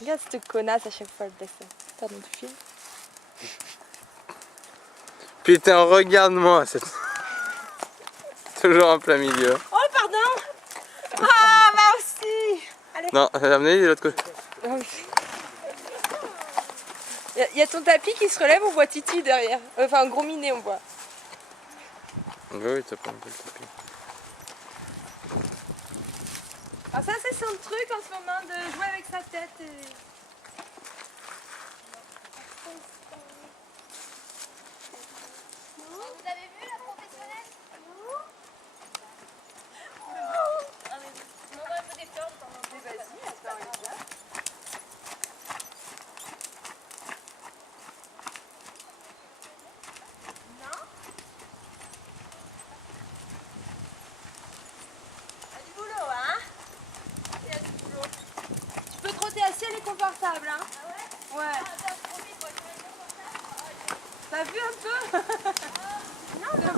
Regarde cette connasse à chaque fois, elle laisse pardon du film. Putain, regarde-moi, c'est toujours en plein milieu. Oh pardon. Ah moi aussi. Allez. Non, amenez de l'autre côté. Il y a ton tapis qui se relève, on voit Titi derrière. Enfin un gros minet on voit. Oui, ça prend un peu le tapis. Ah ça c'est son truc en ce moment de jouer avec sa tête. Vous avez vu la professionnelle? On envoie un peu des fleurs de temps en temps. Vas-y, attends, regarde. Non? Il y a du boulot, hein? Il y a du boulot. Tu peux trotter assis, elle est confortable, hein? Ah ouais? Ouais. T'as vu un peu? Non, non,